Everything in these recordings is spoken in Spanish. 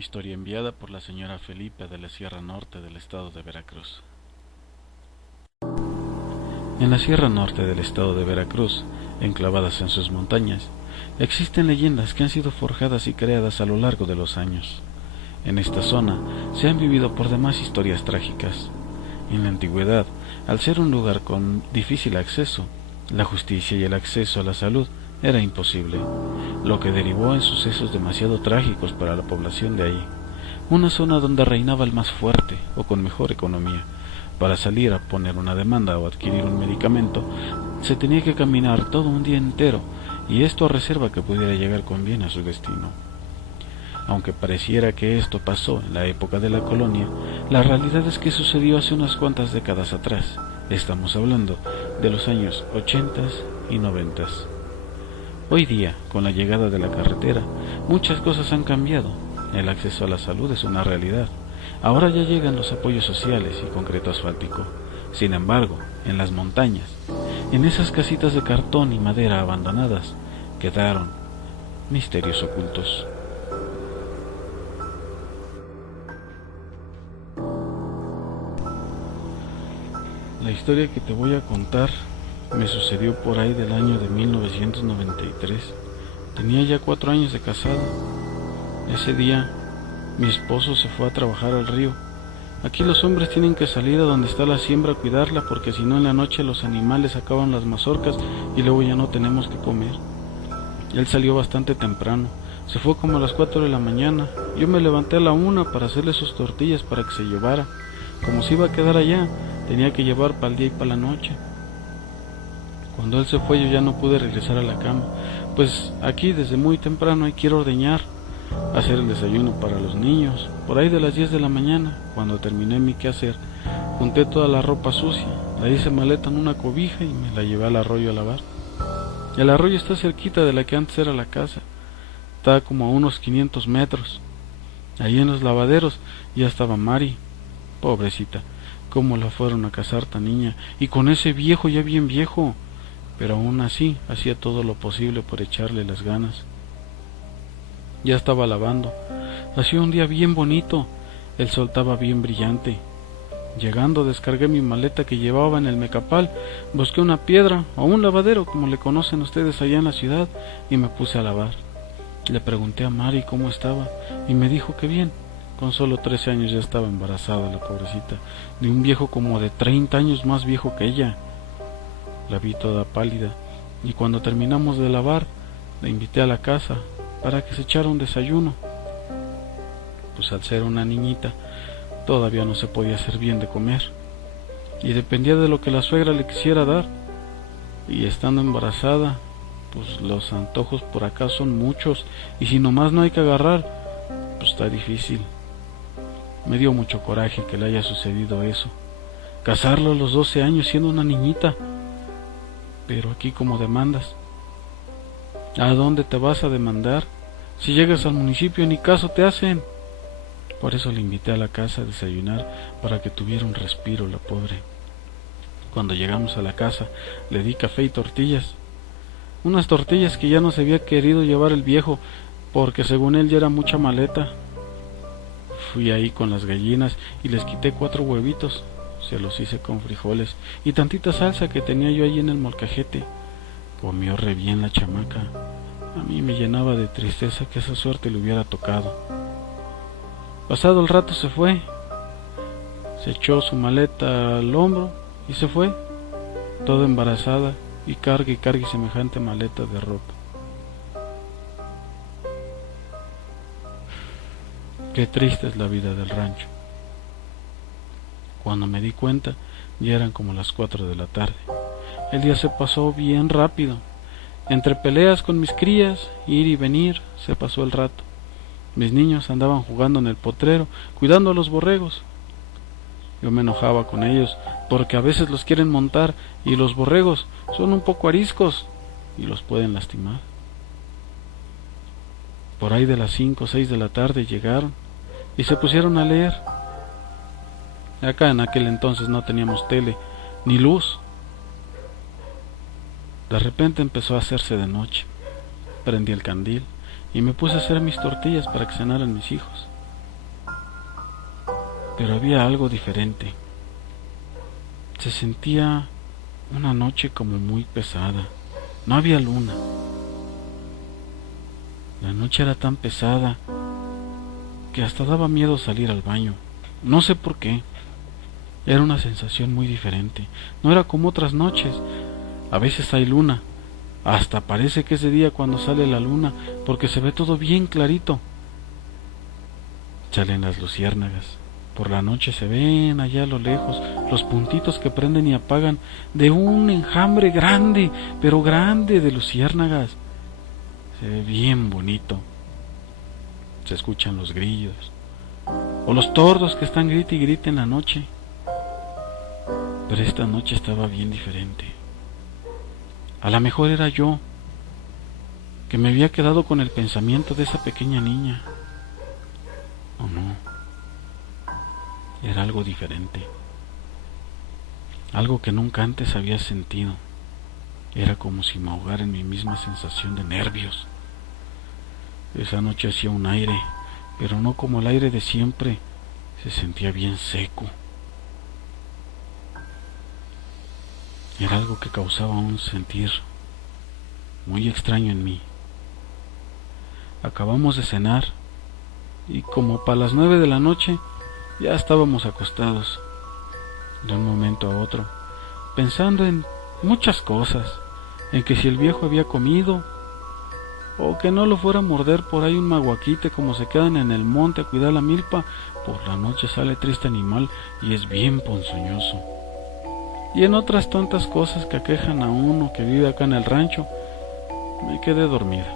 Historia enviada por la señora Felipe de la Sierra Norte del estado de Veracruz. En la Sierra Norte del estado de Veracruz, enclavadas en sus montañas, existen leyendas que han sido forjadas y creadas a lo largo de los años. En esta zona se han vivido por demás historias trágicas. En la antigüedad, al ser un lugar con difícil acceso, la justicia y el acceso a la salud era imposible, lo que derivó en sucesos demasiado trágicos para la población de ahí. Una zona donde reinaba el más fuerte o con mejor economía. Para salir a poner una demanda o adquirir un medicamento, se tenía que caminar todo un día entero, y esto a reserva que pudiera llegar con bien a su destino. Aunque pareciera que esto pasó en la época de la colonia, la realidad es que sucedió hace unas cuantas décadas atrás. Estamos hablando de los años 80 y 90. Hoy día, con la llegada de la carretera, muchas cosas han cambiado. El acceso a la salud es una realidad. Ahora ya llegan los apoyos sociales y concreto asfáltico. Sin embargo, en las montañas, en esas casitas de cartón y madera abandonadas, quedaron misterios ocultos. La historia que te voy a contar me sucedió por ahí del año de 1993. Tenía ya 4 años de casado. Ese día, mi esposo se fue a trabajar al río. Aquí los hombres tienen que salir a donde está la siembra a cuidarla, porque si no en la noche los animales acaban las mazorcas y luego ya no tenemos que comer. Él salió bastante temprano. Se fue como a las 4 de la mañana. Yo me levanté a la 1 para hacerle sus tortillas para que se llevara. Como se iba a quedar allá, tenía que llevar para el día y para la noche. Cuando él se fue, yo ya no pude regresar a la cama, pues aquí desde muy temprano hay que ir a ordeñar, hacer el desayuno para los niños. Por ahí de las 10 de la mañana, cuando terminé mi quehacer, junté toda la ropa sucia, la hice maleta en una cobija y me la llevé al arroyo a lavar. El arroyo está cerquita de la que antes era la casa, está como a unos 500 metros. Ahí en los lavaderos ya estaba Mari, pobrecita, cómo la fueron a casar tan niña, y con ese viejo ya bien viejo, pero aún así hacía todo lo posible por echarle las ganas. Ya estaba lavando. Hacía un día bien bonito, el sol estaba bien brillante. Llegando descargué mi maleta que llevaba en el mecapal, busqué una piedra o un lavadero como le conocen ustedes allá en la ciudad y me puse a lavar. Le pregunté a Mari cómo estaba y me dijo que bien. Con solo 13 años ya estaba embarazada la pobrecita, de un viejo como de 30 años más viejo que ella. La vi toda pálida y cuando terminamos de lavar la invité a la casa para que se echara un desayuno. Pues al ser una niñita todavía no se podía hacer bien de comer y dependía de lo que la suegra le quisiera dar, y estando embarazada pues los antojos por acá son muchos y si nomás no hay que agarrar pues está difícil. Me dio mucho coraje que le haya sucedido eso, casarlo a los 12 años siendo una niñita. Pero aquí como demandas, ¿a dónde te vas a demandar? Si llegas al municipio ni caso te hacen. Por eso le invité a la casa a desayunar para que tuviera un respiro la pobre. Cuando llegamos a la casa le di café y tortillas, unas tortillas que ya no se había querido llevar el viejo porque según él ya era mucha maleta. Fui ahí con las gallinas y les quité 4 huevitos. Se los hice con frijoles y tantita salsa que tenía yo ahí en el molcajete. Comió re bien la chamaca. A mí me llenaba de tristeza que esa suerte le hubiera tocado. Pasado el rato se fue. Se echó su maleta al hombro y se fue, toda embarazada y cargue semejante maleta de ropa. Qué triste es la vida del rancho. Cuando me di cuenta, ya eran como las 4 de la tarde. El día se pasó bien rápido. Entre peleas con mis crías, ir y venir, se pasó el rato. Mis niños andaban jugando en el potrero, cuidando a los borregos. Yo me enojaba con ellos, porque a veces los quieren montar y los borregos son un poco ariscos y los pueden lastimar. Por ahí de las 5 o 6 de la tarde llegaron y se pusieron a leer. Acá en aquel entonces no teníamos tele, ni luz. De repente empezó a hacerse de noche. Prendí el candil y me puse a hacer mis tortillas para que cenaran mis hijos. pero había algo diferente. Se sentía una noche como muy pesada. No había luna. La noche era tan pesada que hasta daba miedo salir al baño. No sé por qué. Era una sensación muy diferente. No era como otras noches. A veces hay luna. Hasta parece que es de día cuando sale la luna, porque se ve todo bien clarito. Salen las luciérnagas. Por la noche se ven allá a lo lejos los puntitos que prenden y apagan de un enjambre grande, pero grande, de luciérnagas. Se ve bien bonito. Se escuchan los grillos o los tordos que están grite y grite en la noche. Pero esta noche estaba bien diferente. A lo mejor era yo, que me había quedado con el pensamiento de esa pequeña niña. ¿O no? Era algo diferente. Algo que nunca antes había sentido. Era como si me ahogara en mi misma sensación de nervios. Esa noche hacía un aire, pero no como el aire de siempre. Se sentía bien seco. Era algo que causaba un sentir muy extraño en mí. Acabamos de cenar y como para las 9 de la noche ya estábamos acostados. De un momento a otro, pensando en muchas cosas, en que si el viejo había comido, o que no lo fuera a morder por ahí un maguaquite, como se quedan en el monte a cuidar la milpa. Por la noche sale triste animal y es bien ponzoñoso. Y en otras tantas cosas que aquejan a uno que vive acá en el rancho, me quedé dormida.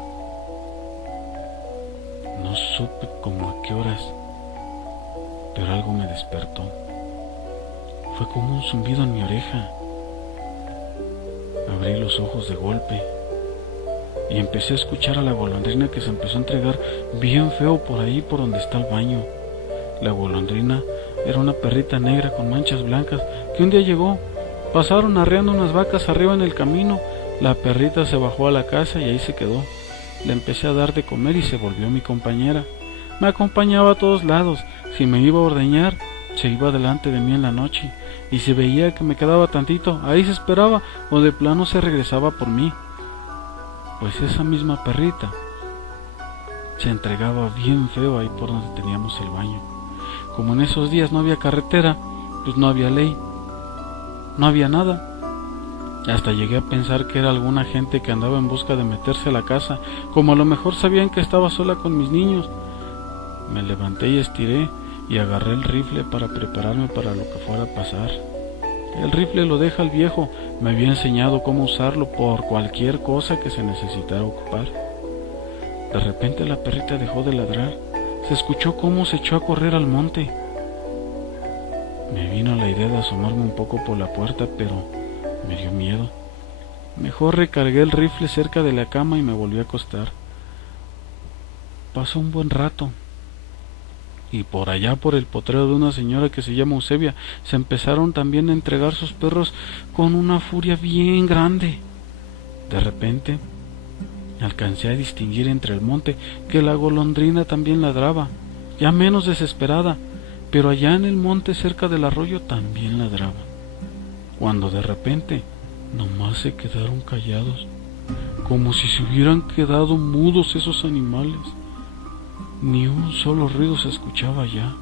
No supe como a qué horas, pero algo me despertó. Fue como un zumbido en mi oreja. Abrí los ojos de golpe y empecé a escuchar a la golondrina que se empezó a entregar bien feo por ahí por donde está el baño. La golondrina era una perrita negra con manchas blancas que un día llegó. Pasaron arreando unas vacas arriba en el camino. La perrita se bajó a la casa y ahí se quedó. Le empecé a dar de comer y se volvió mi compañera. Me acompañaba a todos lados. Si me iba a ordeñar, se iba delante de mí en la noche. Y si veía que me quedaba tantito, ahí se esperaba o de plano se regresaba por mí. Pues esa misma perrita se entregaba bien feo ahí por donde teníamos el baño. Como en esos días no había carretera, pues no había ley, no había nada. Hasta llegué a pensar que era alguna gente que andaba en busca de meterse a la casa, como a lo mejor sabían que estaba sola con mis niños. Me levanté y estiré y agarré el rifle para prepararme para lo que fuera a pasar. El rifle lo deja el viejo, me había enseñado cómo usarlo por cualquier cosa que se necesitara ocupar. De repente la perrita dejó de ladrar, se escuchó cómo se echó a correr al monte. Me vino la idea de asomarme un poco por la puerta, pero me dio miedo. Mejor recargué el rifle cerca de la cama y me volví a acostar. Pasó un buen rato. Y por allá, por el potrero de una señora que se llama Eusebia, se empezaron también a entregar sus perros con una furia bien grande. De repente, alcancé a distinguir entre el monte que la golondrina también ladraba, ya menos desesperada, pero allá en el monte cerca del arroyo también ladraban. Cuando de repente, nomás se quedaron callados, como si se hubieran quedado mudos esos animales. Ni un solo ruido se escuchaba ya.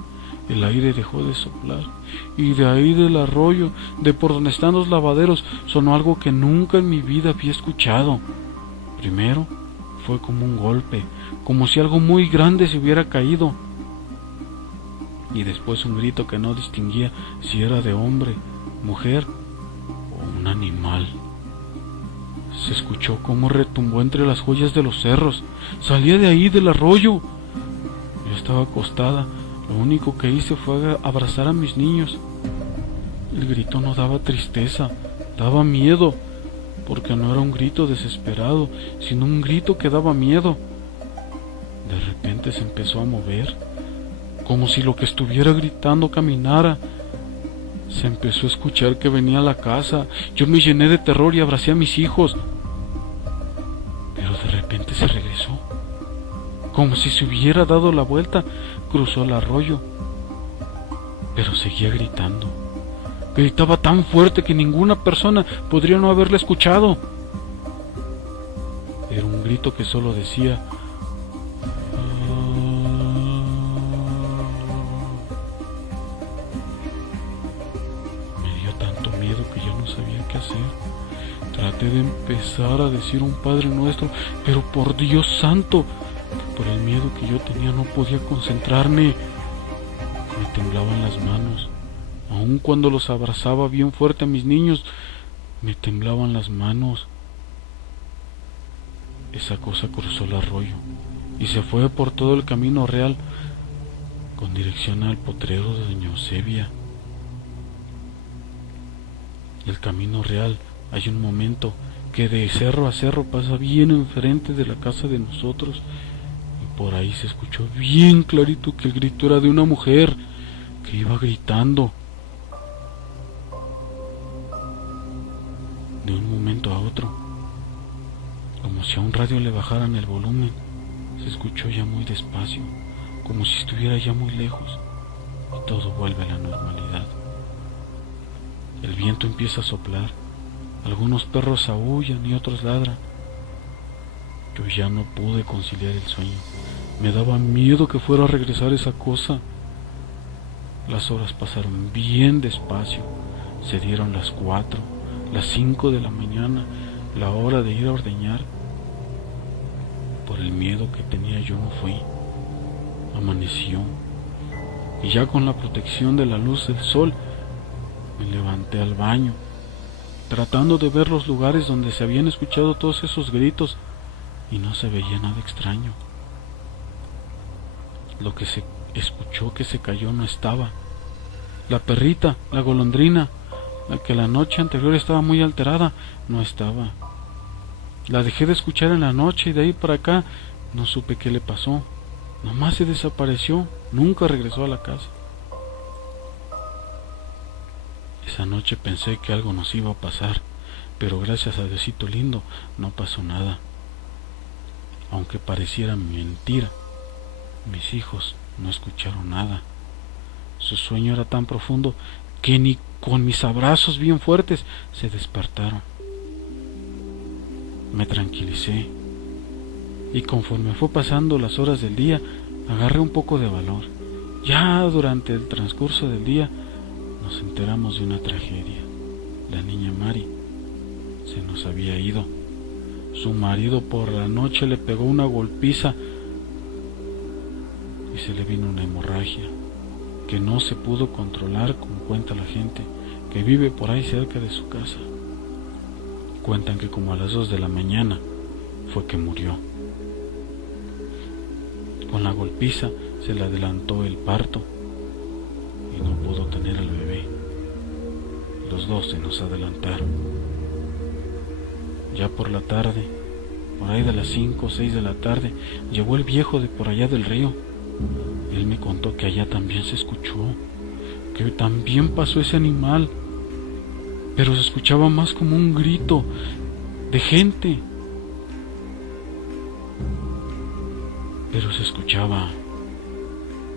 El aire dejó de soplar y de ahí del arroyo, de por donde están los lavaderos, sonó algo que nunca en mi vida había escuchado. Primero fue como un golpe, como si algo muy grande se hubiera caído. Y después un grito que no distinguía si era de hombre, mujer o un animal. Se escuchó cómo retumbó entre las joyas de los cerros. Salía de ahí del arroyo. Yo estaba acostada, lo único que hice fue abrazar a mis niños. El grito no daba tristeza, daba miedo, porque no era un grito desesperado, sino un grito que daba miedo. De repente se empezó a mover, como si lo que estuviera gritando caminara. Se empezó a escuchar que venía a la casa. Yo me llené de terror y abracé a mis hijos, pero de repente se regresó. Como si se hubiera dado la vuelta, cruzó el arroyo pero seguía gritando. Gritaba tan fuerte que ninguna persona podría no haberle escuchado. Era un grito que solo decía: me dio tanto miedo que yo no sabía qué hacer. Traté de empezar a decir un Padre Nuestro, pero por Dios santo, por el miedo que yo tenía no podía concentrarme. Me temblaban las manos. Aun cuando los abrazaba bien fuerte a mis niños, me temblaban las manos. Esa cosa cruzó el arroyo y se fue por todo el camino real con dirección al potrero de doña Eusebia. El camino real, hay un momento que de cerro a cerro pasa bien enfrente de la casa de nosotros, y por ahí se escuchó bien clarito que el grito era de una mujer que iba gritando. De un momento a otro, como si a un radio le bajaran el volumen, se escuchó ya muy despacio, como si estuviera ya muy lejos, y todo vuelve a la normalidad. El viento empieza a soplar, algunos perros aúllan y otros ladran. Yo ya no pude conciliar el sueño, me daba miedo que fuera a regresar esa cosa. Las horas pasaron bien despacio, se dieron las 4, las 5 de la mañana, la hora de ir a ordeñar. Por el miedo que tenía yo no fui. Amaneció, y ya con la protección de la luz del sol, me levanté al baño, tratando de ver los lugares donde se habían escuchado todos esos gritos, y no se veía nada extraño. Lo que se escuchó que se cayó no estaba. La perrita, la golondrina, la que la noche anterior estaba muy alterada, no estaba. La dejé de escuchar en la noche y de ahí para acá no supe qué le pasó. Nomás se desapareció, nunca regresó a la casa. Esa noche pensé que algo nos iba a pasar, pero gracias a Diosito lindo no pasó nada. Aunque pareciera mentira, mis hijos no escucharon nada. Su sueño era tan profundo que ni con mis abrazos bien fuertes se despertaron. Me tranquilicé, y conforme fue pasando las horas del día, agarré un poco de valor. Ya durante el transcurso del día nos enteramos de una tragedia. La niña Mari se nos había ido. Su marido por la noche le pegó una golpiza y se le vino una hemorragia que no se pudo controlar, como cuenta la gente que vive por ahí cerca de su casa. Cuentan que como a las 2 de la mañana fue que murió. Con la golpiza se le adelantó el parto y no pudo tener al bebé. Los dos se nos adelantaron. Ya por la tarde, por ahí de las 5 o 6 de la tarde, llegó el viejo de por allá del río. Él me contó que allá también se escuchó, que también pasó ese animal, pero se escuchaba más como un grito de gente. Pero se escuchaba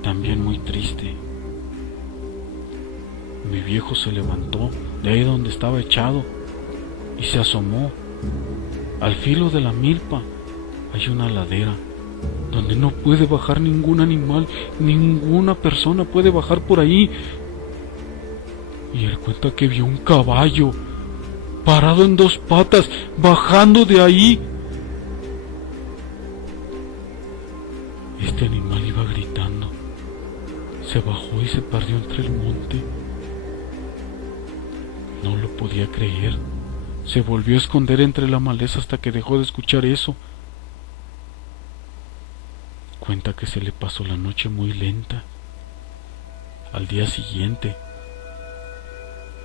también muy triste. Mi viejo se levantó de ahí donde estaba echado y se asomó. Al filo de la milpa hay una ladera donde no puede bajar ningún animal, ninguna persona puede bajar por ahí. Y él cuenta que vio un caballo parado en 2 patas, bajando de ahí. Este animal iba gritando, se bajó y se perdió entre el monte. No lo podía creer. Se volvió a esconder entre la maleza hasta que dejó de escuchar eso. Cuenta que se le pasó la noche muy lenta. Al día siguiente,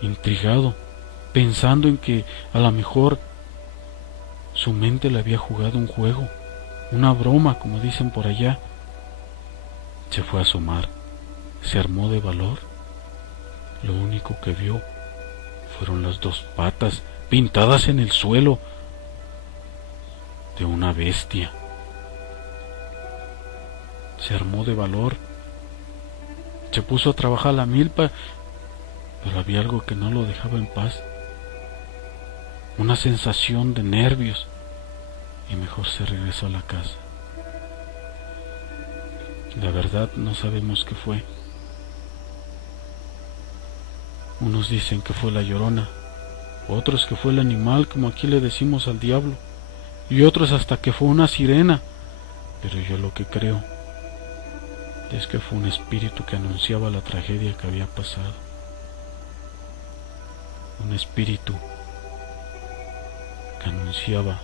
intrigado, pensando en que a lo mejor su mente le había jugado un juego, una broma, como dicen por allá, se fue a asomar, se armó de valor. Lo único que vio fueron las 2 patas pintadas en el suelo de una bestia. Se armó de valor, Se puso a trabajar a la milpa, pero había algo que no lo dejaba en paz. Una sensación de nervios, y mejor se regresó a la casa. La verdad no sabemos qué fue. Unos dicen que fue la Llorona, otros que fue el animal, como aquí le decimos al diablo, y otros hasta que fue una sirena, pero yo lo que creo es que fue un espíritu que anunciaba la tragedia que había pasado. Un espíritu que anunciaba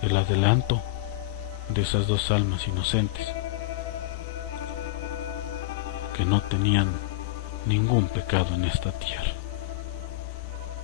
el adelanto de esas dos almas inocentes que no tenían ningún pecado en esta tierra.